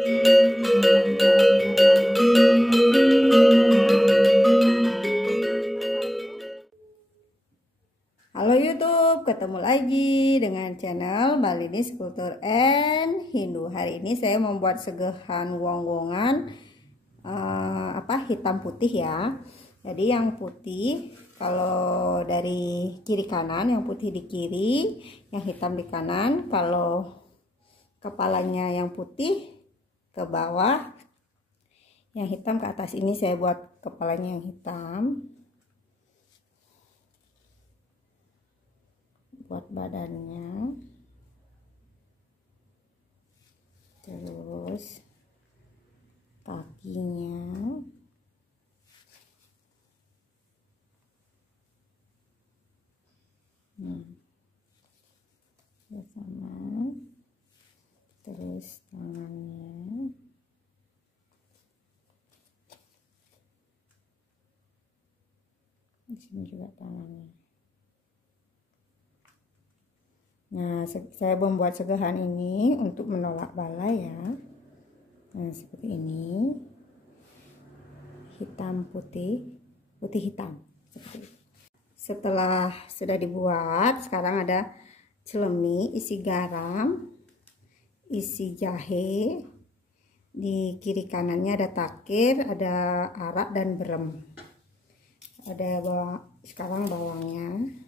Halo YouTube, ketemu lagi dengan channel Balinese Culture and Hindu. Hari ini saya membuat segehan wong-wongan hitam putih ya. Jadi yang putih kalau dari kiri kanan, yang putih di kiri, yang hitam di kanan. Kalau kepalanya yang putih ke bawah, yang hitam ke atas. Ini saya buat kepalanya yang hitam. Buat badannya, terus kakinya, sama, terus tangannya, di sini juga tangannya. Nah, saya membuat segehan ini untuk menolak bala ya. Nah, seperti ini. Hitam putih, putih hitam. Seperti itu. Setelah sudah dibuat, sekarang ada celemi isi garam, isi jahe. Di kiri kanannya ada takir, ada arak dan berem. Ada sekarang bawangnya.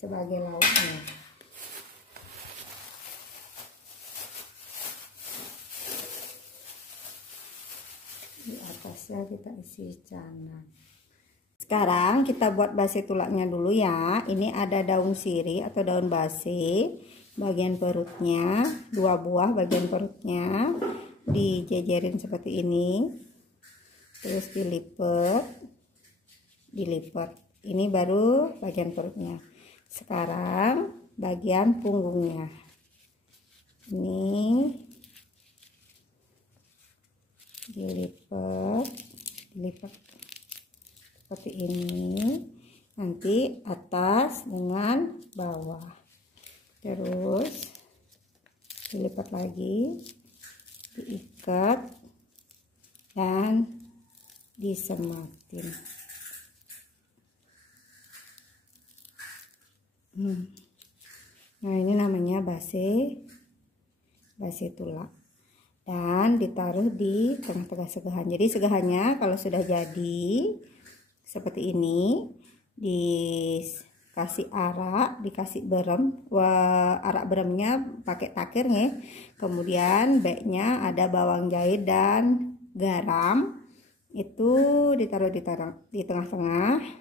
Sebagai lauknya. Di atasnya kita isi canang. Sekarang kita buat base tulaknya dulu ya. Ini ada daun sirih atau daun base, bagian perutnya, 2 buah bagian perutnya dijejerin seperti ini. Terus dilipat. Ini baru bagian perutnya. Sekarang bagian punggungnya. Ini dilipat seperti ini. Nanti atas dengan bawah. Terus dilipat lagi, diikat dan disematin. Nah, ini namanya base tulak dan ditaruh di tengah-tengah segahan. Jadi segahannya kalau sudah jadi seperti ini, dikasih arak, dikasih berem. Arak beremnya pakai takirnya. Kemudian backnya ada bawang jahe dan garam. Itu ditaruh di tengah-tengah.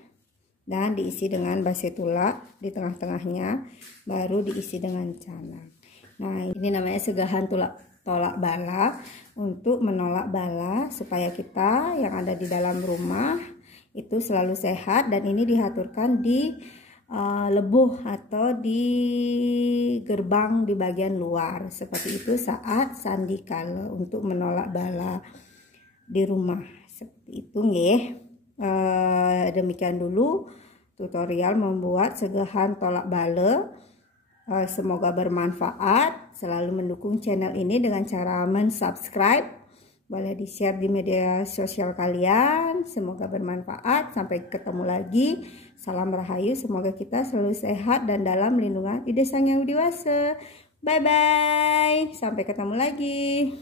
Dan diisi dengan base tulak di tengah-tengahnya, baru diisi dengan canang. Nah, ini namanya segahan tolak bala, untuk menolak bala supaya kita yang ada di dalam rumah itu selalu sehat. Dan ini diaturkan di lebuh atau di gerbang di bagian luar, seperti itu saat sandikala, untuk menolak bala di rumah. Seperti itu nggih. Demikian dulu tutorial membuat segahan tolak bala. Semoga bermanfaat. Selalu mendukung channel ini dengan cara mensubscribe. Boleh di-share di media sosial kalian. Semoga bermanfaat. Sampai ketemu lagi. Salam rahayu. Semoga kita selalu sehat dan dalam lindungan Ide Sang Yang Widi Wasa. Bye bye. Sampai ketemu lagi.